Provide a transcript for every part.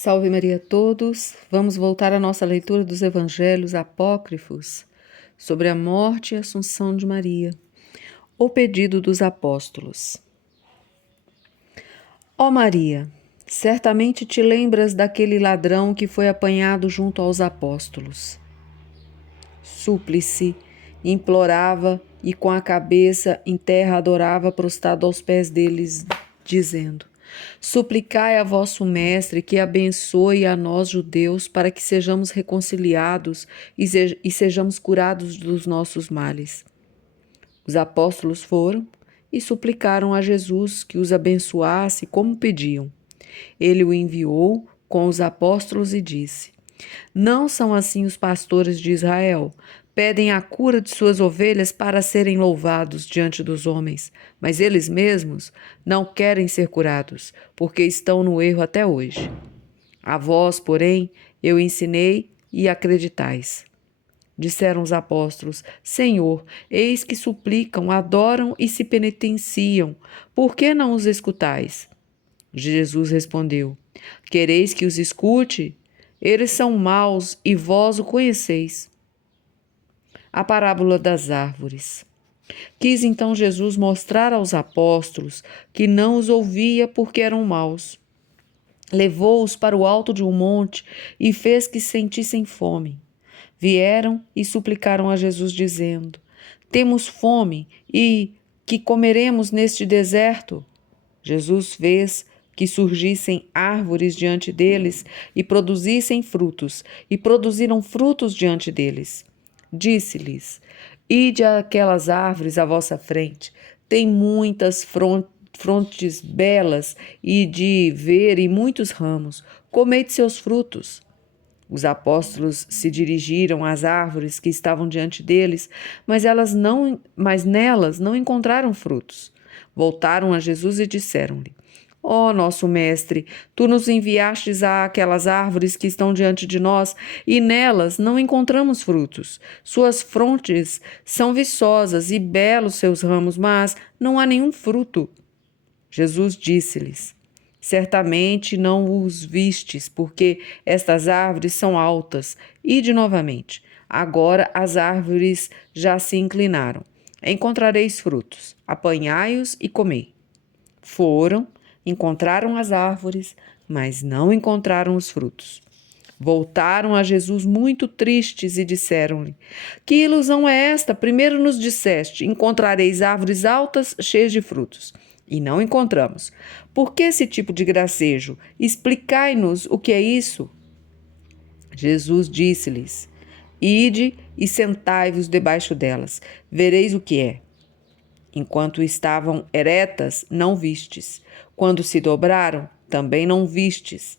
Salve Maria a todos! Vamos voltar à nossa leitura dos evangelhos apócrifos sobre a morte e assunção de Maria. O pedido dos apóstolos. Ó Maria, certamente te lembras daquele ladrão que foi apanhado junto aos apóstolos. Súplice, implorava e com a cabeça em terra adorava prostrado aos pés deles, dizendo: Suplicai a vosso Mestre que abençoe a nós judeus para que sejamos reconciliados e sejamos curados dos nossos males. Os apóstolos foram e suplicaram a Jesus que os abençoasse como pediam. Ele o enviou com os apóstolos e disse: Não são assim os pastores de Israel. Pedem a cura de suas ovelhas para serem louvados diante dos homens, mas eles mesmos não querem ser curados, porque estão no erro até hoje. A vós, porém, eu ensinei e acreditais. Disseram os apóstolos: Senhor, eis que suplicam, adoram e se penitenciam. Por que não os escutais? Jesus respondeu: Quereis que os escute? Eles são maus e vós o conheceis. A parábola das árvores. Quis então Jesus mostrar aos apóstolos que não os ouvia porque eram maus. Levou-os para o alto de um monte e fez que sentissem fome. Vieram e suplicaram a Jesus, dizendo: Temos fome e que comeremos neste deserto? Jesus fez que surgissem árvores diante deles e produzissem frutos, e produziram frutos diante deles. Disse-lhes: Ide àquelas árvores à vossa frente, tem muitas frontes belas e de ver e muitos ramos, comei de seus frutos. Os apóstolos se dirigiram às árvores que estavam diante deles, mas nelas não encontraram frutos. Voltaram a Jesus e disseram-lhe: Ó nosso mestre, tu nos enviastes àquelas árvores que estão diante de nós, e nelas não encontramos frutos. Suas frontes são viçosas e belos seus ramos, mas não há nenhum fruto. Jesus disse-lhes: Certamente não os vistes, porque estas árvores são altas. Ide novamente. Agora as árvores já se inclinaram. Encontrareis frutos. Apanhai-os e comei. Foram, encontraram as árvores, mas não encontraram os frutos. Voltaram a Jesus muito tristes e disseram-lhe: Que ilusão é esta? Primeiro nos disseste: Encontrareis árvores altas, cheias de frutos. E não encontramos. Por que esse tipo de gracejo? Explicai-nos o que é isso. Jesus disse-lhes: Ide e sentai-vos debaixo delas. Vereis o que é. Enquanto estavam eretas, não vistes. Quando se dobraram, também não vistes.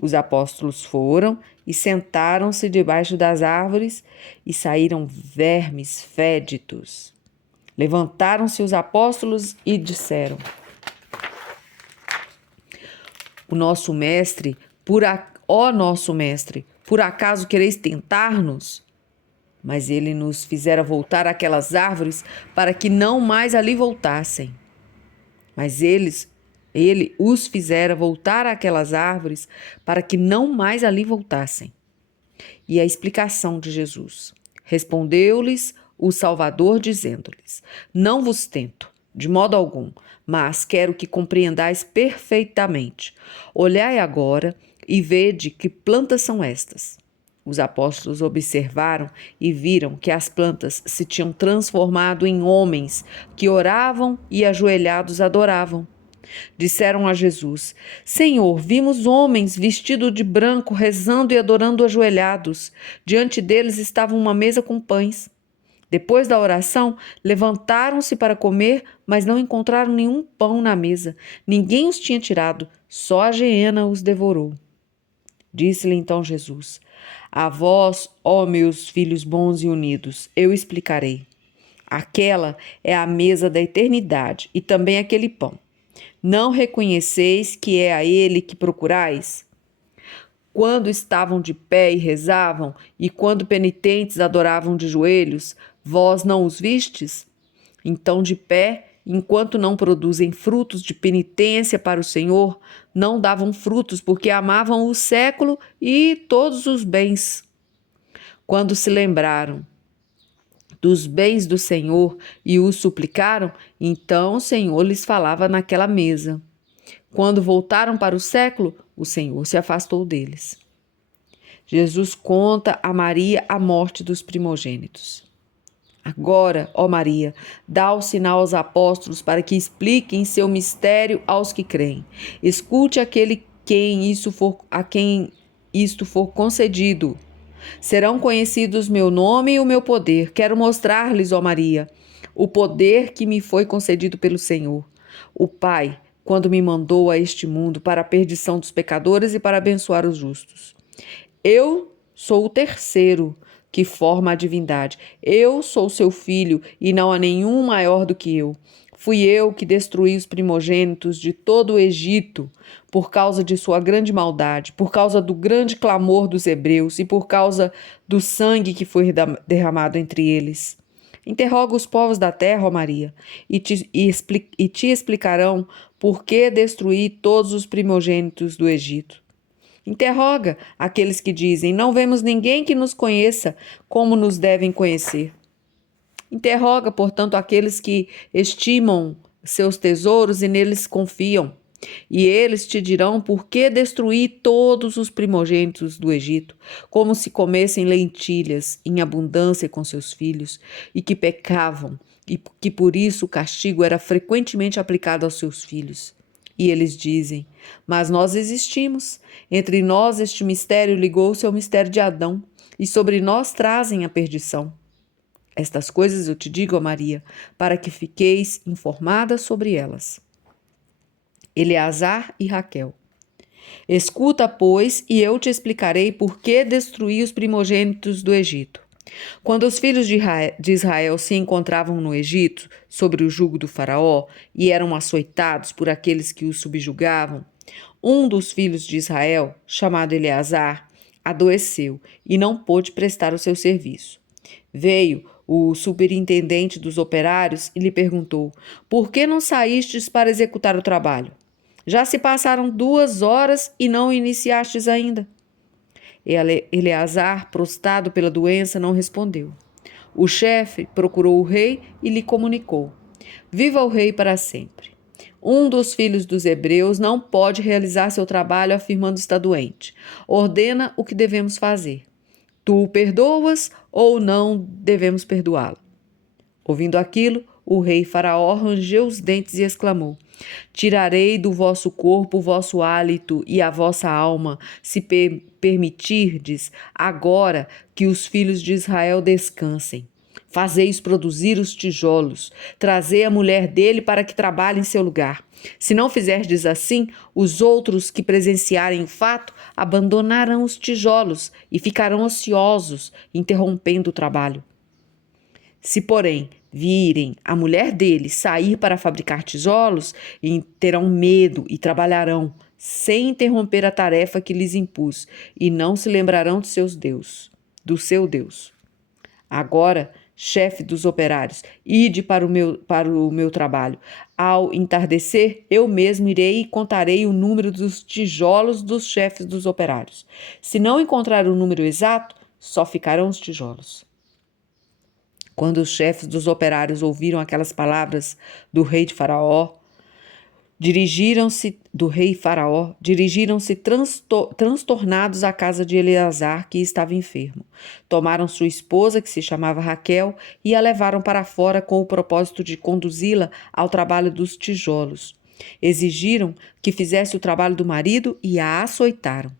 Os apóstolos foram e sentaram-se debaixo das árvores e saíram vermes féditos. Levantaram-se os apóstolos e disseram: Ó nosso mestre, por acaso quereis tentar-nos? Mas ele nos fizera voltar àquelas árvores para que não mais ali voltassem. Mas ele os fizera voltar àquelas árvores para que não mais ali voltassem. E a explicação de Jesus. Respondeu-lhes o Salvador, dizendo-lhes: Não vos tento, de modo algum, mas quero que compreendais perfeitamente. Olhai agora e vede que plantas são estas. Os apóstolos observaram e viram que as plantas se tinham transformado em homens que oravam e ajoelhados adoravam. Disseram a Jesus: Senhor, vimos homens vestidos de branco rezando e adorando ajoelhados. Diante deles estava uma mesa com pães. Depois da oração, levantaram-se para comer, mas não encontraram nenhum pão na mesa. Ninguém os tinha tirado, só a hiena os devorou. Disse-lhe então Jesus: A vós, ó meus filhos bons e unidos, eu explicarei. Aquela é a mesa da eternidade e também aquele pão. Não reconheceis que é a ele que procurais? Quando estavam de pé e rezavam, e quando penitentes adoravam de joelhos, vós não os vistes? Então, de pé, enquanto não produzem frutos de penitência para o Senhor, não davam frutos porque amavam o século e todos os bens. Quando se lembraram dos bens do Senhor e os suplicaram, então o Senhor lhes falava naquela mesa. Quando voltaram para o século, o Senhor se afastou deles. Jesus conta a Maria a morte dos primogênitos. Agora, ó Maria, dá o sinal aos apóstolos para que expliquem seu mistério aos que creem. Escute a quem isto for concedido. Serão conhecidos meu nome e o meu poder. Quero mostrar-lhes, ó Maria, o poder que me foi concedido pelo Senhor, o Pai, quando me mandou a este mundo para a perdição dos pecadores e para abençoar os justos. Eu sou o terceiro que forma a divindade. Eu sou seu filho e não há nenhum maior do que eu. Fui eu que destruí os primogênitos de todo o Egito por causa de sua grande maldade, por causa do grande clamor dos hebreus e por causa do sangue que foi derramado entre eles. Interroga os povos da terra, ó Maria, e te explicarão por que destruí todos os primogênitos do Egito. Interroga aqueles que dizem: não vemos ninguém que nos conheça como nos devem conhecer. Interroga, portanto, aqueles que estimam seus tesouros e neles confiam. E eles te dirão por que destruí todos os primogênitos do Egito, como se comessem lentilhas em abundância com seus filhos, e que pecavam, e que por isso o castigo era frequentemente aplicado aos seus filhos. E eles dizem: mas nós existimos. Entre nós este mistério ligou-se ao mistério de Adão, e sobre nós trazem a perdição. Estas coisas eu te digo, ó Maria, para que fiqueis informada sobre elas. Eleazar e Raquel. Escuta, pois, e eu te explicarei por que destruí os primogênitos do Egito. Quando os filhos de Israel se encontravam no Egito, sobre o jugo do faraó, e eram açoitados por aqueles que os subjugavam, um dos filhos de Israel, chamado Eleazar, adoeceu e não pôde prestar o seu serviço. Veio o superintendente dos operários e lhe perguntou: por que não saístes para executar o trabalho? Já se passaram 2 horas e não iniciastes ainda. Eleazar, prostrado pela doença, não respondeu. O chefe procurou o rei e lhe comunicou: viva o rei para sempre. Um dos filhos dos hebreus não pode realizar seu trabalho afirmando estar doente. Ordena o que devemos fazer. Tu o perdoas ou não devemos perdoá-lo? Ouvindo aquilo, o rei Faraó rangeu os dentes e exclamou: tirarei do vosso corpo o vosso hálito e a vossa alma, se permitirdes agora que os filhos de Israel descansem. Fazeis produzir os tijolos, trazei a mulher dele para que trabalhe em seu lugar. Se não fizerdes assim, os outros que presenciarem o fato abandonarão os tijolos e ficarão ociosos, interrompendo o trabalho. Se, porém, virem a mulher dele sair para fabricar tijolos, terão medo e trabalharão, sem interromper a tarefa que lhes impus, e não se lembrarão de do seu Deus. Agora, chefe dos operários, ide para o meu trabalho. Ao entardecer, eu mesmo irei e contarei o número dos tijolos dos chefes dos operários. Se não encontrar o número exato, só ficarão os tijolos. Quando os chefes dos operários ouviram aquelas palavras do rei Faraó, dirigiram-se transtornados à casa de Eleazar, que estava enfermo. Tomaram sua esposa, que se chamava Raquel, e a levaram para fora com o propósito de conduzi-la ao trabalho dos tijolos. Exigiram que fizesse o trabalho do marido e a açoitaram.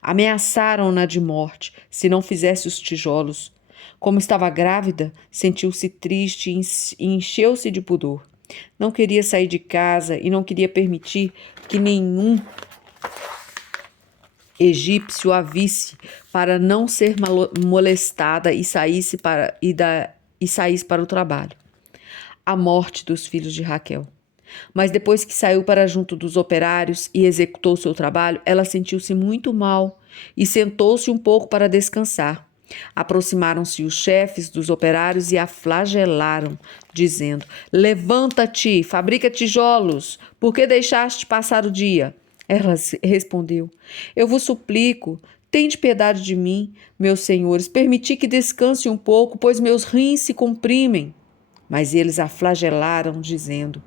Ameaçaram-na de morte se não fizesse os tijolos. Como estava grávida, sentiu-se triste e encheu-se de pudor. Não queria sair de casa e não queria permitir que nenhum egípcio a visse, para não ser molestada e saísse para o trabalho. A morte dos filhos de Raquel. Mas depois que saiu para junto dos operários e executou seu trabalho, ela sentiu-se muito mal e sentou-se um pouco para descansar. Aproximaram-se os chefes dos operários e a flagelaram, dizendo: Levanta-te, fabrica tijolos, por que deixaste passar o dia? Ela respondeu: Eu vos suplico, tende piedade de mim, meus senhores, permiti que descanse um pouco, pois meus rins se comprimem. Mas eles a flagelaram, dizendo: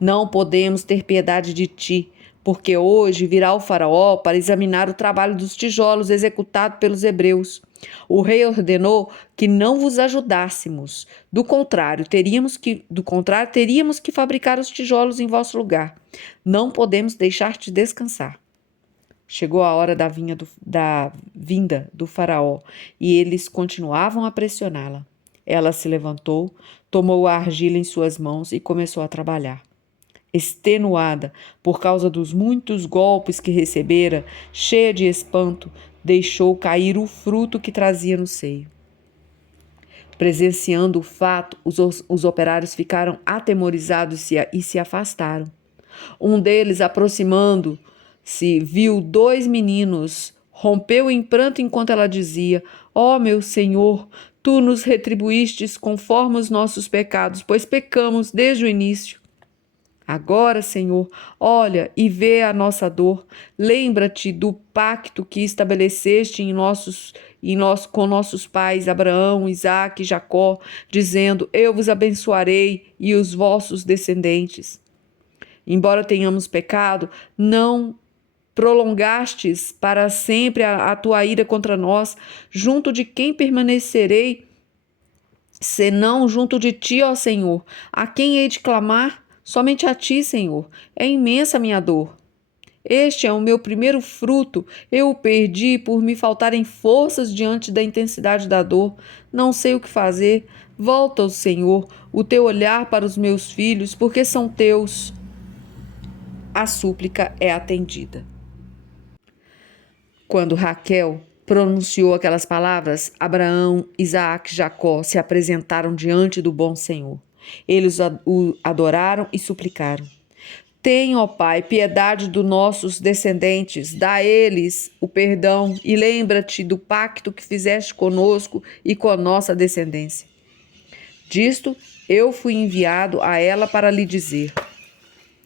Não podemos ter piedade de ti, porque hoje virá o faraó para examinar o trabalho dos tijolos executado pelos hebreus. O rei ordenou que não vos ajudássemos. Do contrário, teríamos que fabricar os tijolos em vosso lugar. Não podemos deixar-te descansar. Chegou a hora da vinda do faraó, e eles continuavam a pressioná-la. Ela se levantou, tomou a argila em suas mãos e começou a trabalhar. Extenuada por causa dos muitos golpes que recebera, cheia de espanto, deixou cair o fruto que trazia no seio. Presenciando o fato, os operários ficaram atemorizados e se afastaram. Um deles, aproximando-se, viu 2 meninos, rompeu em pranto enquanto ela dizia: Ó meu Senhor, tu nos retribuístes conforme os nossos pecados, pois pecamos desde o início. Agora, Senhor, olha e vê a nossa dor. Lembra-te do pacto que estabeleceste com nossos pais, Abraão, Isaque e Jacó, dizendo: Eu vos abençoarei e os vossos descendentes. Embora tenhamos pecado, não prolongastes para sempre a tua ira contra nós. Junto de quem permanecerei, senão junto de ti, ó Senhor? A quem hei de clamar? Somente a ti, Senhor. É imensa a minha dor. Este é o meu primeiro fruto. Eu o perdi por me faltarem forças diante da intensidade da dor. Não sei o que fazer. Volta, ó Senhor, o teu olhar para os meus filhos, porque são teus. A súplica é atendida. Quando Raquel pronunciou aquelas palavras, Abraão, Isaque e Jacó se apresentaram diante do bom Senhor. Eles o adoraram e suplicaram: Tenha, ó Pai, piedade dos nossos descendentes, dá a eles o perdão e lembra-te do pacto que fizeste conosco e com a nossa descendência. Disto, eu fui enviado a ela para lhe dizer: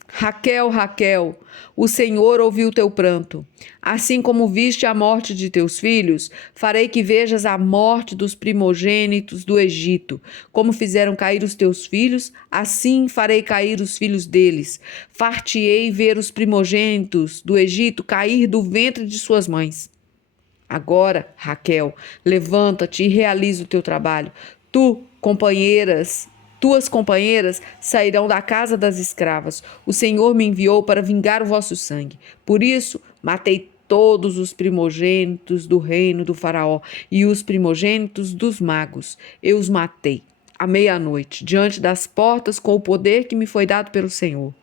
Raquel, Raquel, o Senhor ouviu teu pranto. Assim como viste a morte de teus filhos, farei que vejas a morte dos primogênitos do Egito. Como fizeram cair os teus filhos, assim farei cair os filhos deles. Far-te-ei ver os primogênitos do Egito cair do ventre de suas mães. Agora, Raquel, levanta-te e realiza o teu trabalho. Tuas companheiras sairão da casa das escravas. O Senhor me enviou para vingar o vosso sangue. Por isso, matei todos os primogênitos do reino do faraó e os primogênitos dos magos. Eu os matei à meia-noite, diante das portas, com o poder que me foi dado pelo Senhor.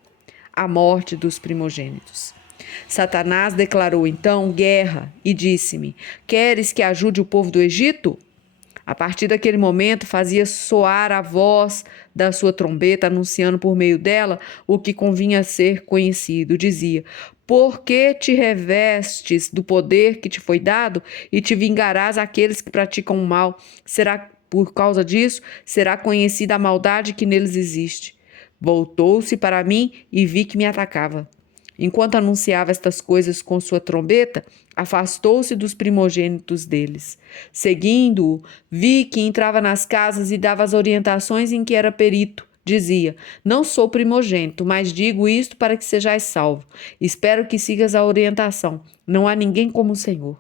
A morte dos primogênitos. Satanás declarou então guerra e disse-me: Queres que ajude o povo do Egito? A partir daquele momento, fazia soar a voz da sua trombeta, anunciando por meio dela o que convinha ser conhecido. Dizia: Por que te revestes do poder que te foi dado e te vingarás aqueles que praticam o mal? Por causa disso, será conhecida a maldade que neles existe. Voltou-se para mim e vi que me atacava. Enquanto anunciava estas coisas com sua trombeta, afastou-se dos primogênitos deles. Seguindo-o, vi que entrava nas casas e dava as orientações em que era perito. Dizia: Não sou primogênito, mas digo isto para que sejais salvo. Espero que sigas a orientação. Não há ninguém como o Senhor.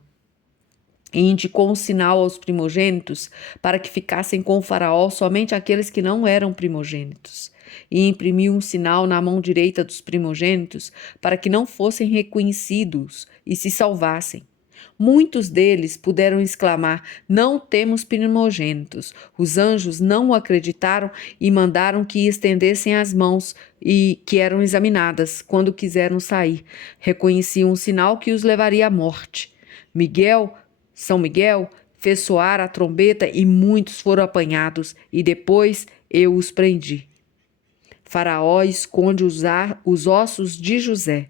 E indicou um sinal aos primogênitos para que ficassem com o faraó somente aqueles que não eram primogênitos. E imprimiu um sinal na mão direita dos primogênitos para que não fossem reconhecidos e se salvassem. Muitos deles puderam exclamar: Não temos primogênitos. Os anjos não o acreditaram e mandaram que estendessem as mãos e que eram examinadas quando quiseram sair. Reconheciam um sinal que os levaria à morte. São Miguel fez soar a trombeta e muitos foram apanhados, e depois eu os prendi. Faraó esconde os ossos de José.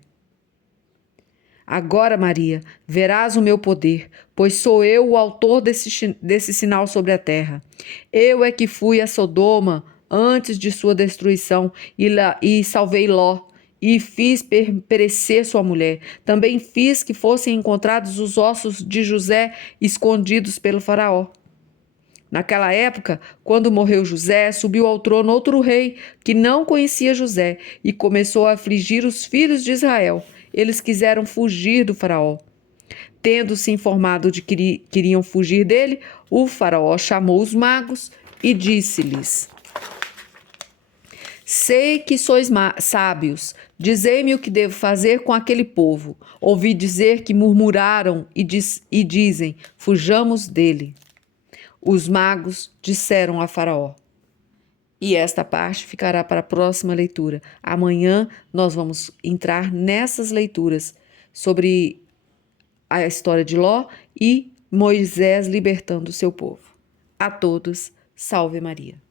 Agora, Maria, verás o meu poder, pois sou eu o autor desse sinal sobre a terra. Eu é que fui a Sodoma antes de sua destruição e salvei Ló, e fiz perecer sua mulher. Também fiz que fossem encontrados os ossos de José escondidos pelo faraó. Naquela época, quando morreu José, subiu ao trono outro rei que não conhecia José e começou a afligir os filhos de Israel. Eles quiseram fugir do faraó. Tendo-se informado de que queriam fugir dele, o faraó chamou os magos e disse-lhes: Sei que sois sábios. Dizei-me o que devo fazer com aquele povo. Ouvi dizer que murmuraram e dizem: Fujamos dele. Os magos disseram a Faraó. E esta parte ficará para a próxima leitura. Amanhã nós vamos entrar nessas leituras sobre a história de Ló e Moisés libertando o seu povo. A todos, salve Maria.